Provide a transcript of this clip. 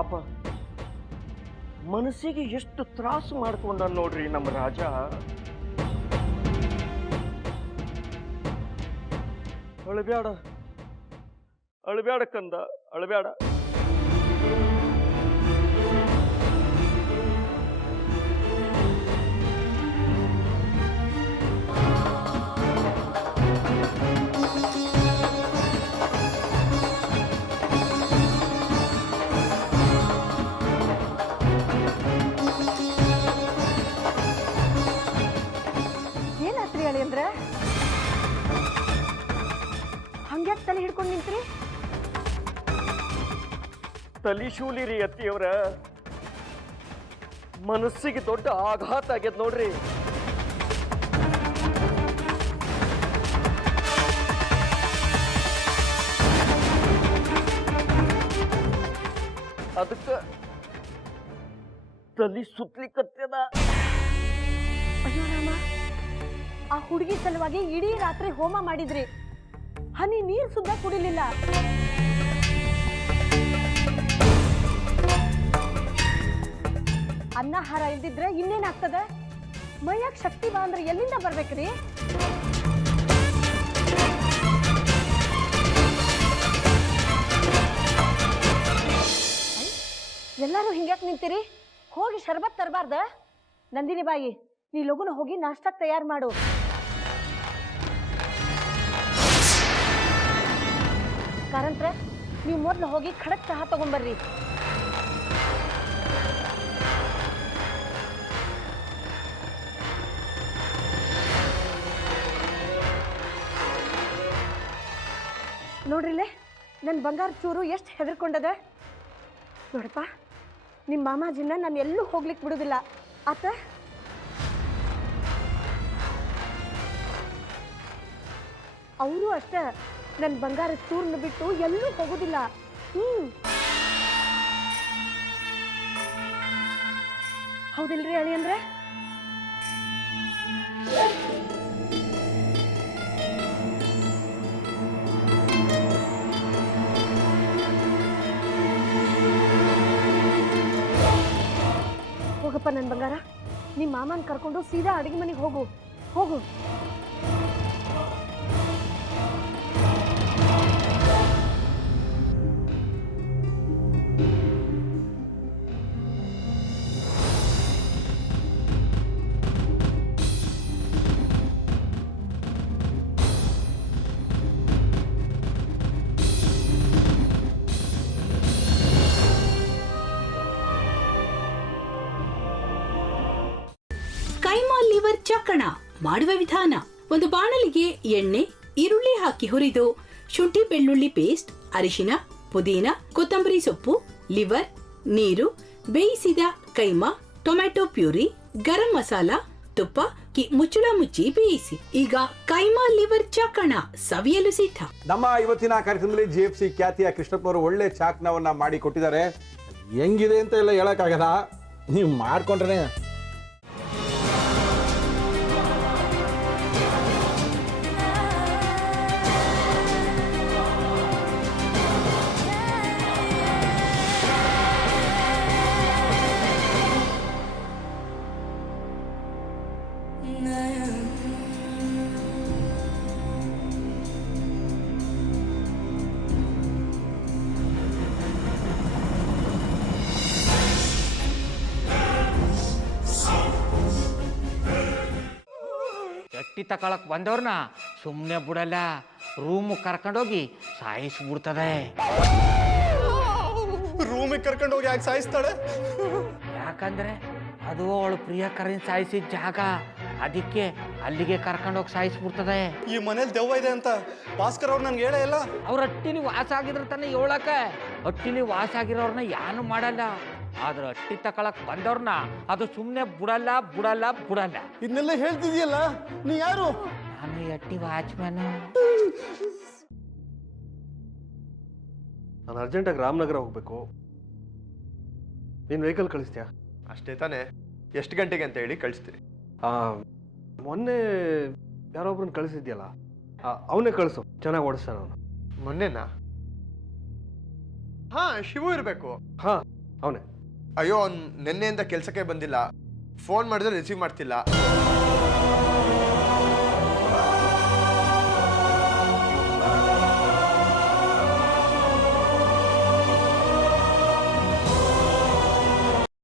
ಪಾಪ ಮನಸ್ಸಿಗೆ ಎಷ್ಟು ತ್ರಾಸು ಮಾಡ್ಕೊಂಡ ನೋಡ್ರಿ ನಮ್ಮ ರಾಜ. ಅಳಬ್ಯಾಡ ಅಳಬ್ಯಾಡ ಕಂದ, ಅಳಬ್ಯಾಡ. ಏನಾತ್ರಿ ಅಳಿಯಂದ್ರ? ಹಂಗ್ಯಾಕ್ ತಲೆ ಹಿಡ್ಕೊಂಡು ನಿಂತ್ರಿ? ತಲಿಶೂಲಿರಿ ಅತ್ತಿಯವರ, ಮನಸ್ಸಿಗೆ ದೊಡ್ಡ ಆಘಾತ ಆಗ್ಯದ ನೋಡ್ರಿ. ಅದಕ್ಕ ತಲಿ ಸುತ್ತಲಿಕ್ಕತ್ತದ. ಅಯ್ಯೋ ರಾಮ, ಆ ಹುಡುಗಿ ಸಲುವಾಗಿ ಇಡೀ ರಾತ್ರಿ ಹೋಮ ಮಾಡಿದ್ರಿ, ಹನಿ ನೀರ್ ಸುದ್ದ ಕುಡಿಲಿಲ್ಲ. ಅನ್ನಹಾರ ಇಲ್ದಿದ್ರೆ ಇನ್ನೇನಾಗ್ತದ? ಮೈಯಾಗ ಶಕ್ತಿ ಬಾ ಅಂದ್ರೆ ಎಲ್ಲಿಂದ ಬರ್ಬೇಕ್ರಿ? ಎಲ್ಲಾರು ಹಿಂಗ್ಯಾಕ್ ನಿಂತೀರಿ? ಹೋಗಿ ಶರ್ಬತ್ ತರಬಾರ್ದ? ನಂದಿನಿ ಬಾಯಿ, ನೀ ಲಗುನ ಹೋಗಿ ನಾಷ್ಟಾಕ್ ತಯಾರು ಮಾಡು. ಕಾರಂತ್ರ, ನೀವು ಮೊದ್ಲು ಹೋಗಿ ಖಡಕ್ ಚಹಾ ತಗೊಂಡ್ಬರ್ರಿ. ನೋಡ್ರಿಲೆ, ನನ್ನ ಬಂಗಾರ ಚೂರು ಎಷ್ಟು ಹೆದರ್ಕೊಂಡದ ನೋಡಪ್ಪ. ನಿಮ್ಮ ಮಾಮಾಜಿನ ನಾನು ಎಲ್ಲೂ ಹೋಗ್ಲಿಕ್ಕೆ ಬಿಡುದಿಲ್ಲ ಆತ. ಅವರು ಅಷ್ಟ ನನ್ನ ಬಂಗಾರ ಚೂರ್ನ ಬಿಟ್ಟು ಎಲ್ಲೂ ಹೋಗುದಿಲ್ಲ. ಹೌದಿಲ್ರಿ ಅಳಿಯಂದ್ರೆ? ಹೋಗಪ್ಪ ನನ್ನ ಬಂಗಾರ, ನಿಮ್ಮ ಮಾಮನ್ ಕರ್ಕೊಂಡು ಸೀದಾ ಅಡಿಗೆ ಮನೆಗೆ ಹೋಗು. ಹೋಗು. ಕೈಮಾ ಲಿವರ್ ಚಕ್ಕಣ ಮಾಡುವ ವಿಧಾನ: ಒಂದು ಬಾಣಲಿಗೆ ಎಣ್ಣೆ, ಈರುಳ್ಳಿ ಹಾಕಿ ಹುರಿದು ಶುಂಠಿ ಬೆಳ್ಳುಳ್ಳಿ ಪೇಸ್ಟ್, ಅರಿಶಿನ, ಪುದೀನ, ಕೊತ್ತಂಬರಿ ಸೊಪ್ಪು, ಲಿವರ್, ನೀರು, ಬೇಯಿಸಿದ ಕೈಮಾ, ಟೊಮ್ಯಾಟೊ ಪ್ಯೂರಿ, ಗರಂ ಮಸಾಲ, ತುಪ್ಪ ಮುಚ್ಚಳ ಮುಚ್ಚಿ ಬೇಯಿಸಿ. ಈಗ ಕೈಮಾ ಲಿವರ್ ಚಾಕಣ ಸವಿಯಲು ಸಿದ್ಧ. ನಮ್ಮ ಇವತ್ತಿನ ಕಾರ್ಯಕ್ರಮದಲ್ಲಿ GFC ಖ್ಯಾತಿಯ ಕೃಷ್ಣಪ್ಪನವರು ಒಳ್ಳೆ ಚಾಕ್ನವನ್ನ ಮಾಡಿ ಕೊಟ್ಟಿದ್ದಾರೆ. ಹೆಂಗಿದೆ ಅಂತ ಎಲ್ಲ ಹೇಳಕ್ಕಾಗಲ್ಲ, ನೀವು ಮಾಡ್ಕೊಂಡ್ರೆ. ಎಟ್ಟಿ ತಕೊಳಕ್ ಬಂದವ್ರನ್ನ ಸುಮ್ಮನೆ ಬಿಡಲ್ಲ, ರೂಮ್ ಕರ್ಕೊಂಡೋಗಿ ಸಾಯಿಸ್ಬಿಡ್ತದೆ. ರೂಮಿಗೆ ಕರ್ಕೊಂಡೋಗಿ ಯಾಕೆ ಸಾಯಿಸ್ತಾಳೆ? ಯಾಕಂದ್ರೆ ಅದು ಅವಳು ಪ್ರಿಯಕರನ್ ಸಾಯಿಸಿದ ಜಾಗ, ಅದಕ್ಕೆ ಅಲ್ಲಿಗೆ ಕರ್ಕೊಂಡೋಗಿ ಸಾಯಿಸ್ಬಿಡ್ತದೆ. ಈ ಮನೇಲಿ ದೆವ್ವ ಇದೆ ಅಂತ ಭಾಸ್ಕರ್ ಅವ್ರು ನನ್ಗೆ ಹೇಳೇ ಇಲ್ಲ. ಅವ್ರ ಹಟ್ಟಿಲಿ ವಾಸ ಆಗಿದ್ರ ತಾನೆ ಹೇಳಕ. ಹಟ್ಟಿಲಿ ವಾಸ ಆಗಿರೋರ್ನ ಯಾನು ಮಾಡಲ್ಲ, ಆದ್ರೆ ಹಟ್ಟಿ ತಕೊಳಕ್ ಬಂದವ್ರನ್ನ ಅದು ಸುಮ್ಮನೆ ಬಿಡಲ್ಲ ಬಿಡಲ್ಲ ಬಿಡಲ್ಲ. ಇದನ್ನೆಲ್ಲ ಹೇಳ್ತಿದ್ಯಲ್ಲ, ನೀ ಯಾರು? ನಾನು ಹಟ್ಟಿ ವಾಚ್ಮ್ಯಾನ್. ನಾನು ಅರ್ಜೆಂಟಾಗಿ ರಾಮನಗರ ಹೋಗ್ಬೇಕು. ನೀನು ವೆಹಿಕಲ್ ಕಳಿಸ್ತೀಯಾ? ಅಷ್ಟೇ ತಾನೆ. ಎಷ್ಟು ಗಂಟೆಗೆ ಅಂತ ಹೇಳಿ ಕಳಿಸ್ತೀರಿ? ಮೊನ್ನೆ ಯಾರೊಬ್ರನ್ನ ಕಳಿಸಿದ್ಯಲ್ಲ, ಅವನೇ ಕಳಿಸು, ಚೆನ್ನಾಗಿ ಓಡಿಸ್ತಾನ ಅವನು. ಮೊನ್ನೆನಾ? ಹಾ, ಶಿವು ಇರಬೇಕು. ಹಾ, ಅವನೇ. ಅಯ್ಯೋ ಅವ್ನು ನಿನ್ನೆಯಿಂದ ಕೆಲಸಕ್ಕೆ ಬಂದಿಲ್ಲ, ಫೋನ್ ಮಾಡಿದ್ರೆ ರಿಸೀವ್ ಮಾಡ್ತಿಲ್ಲ.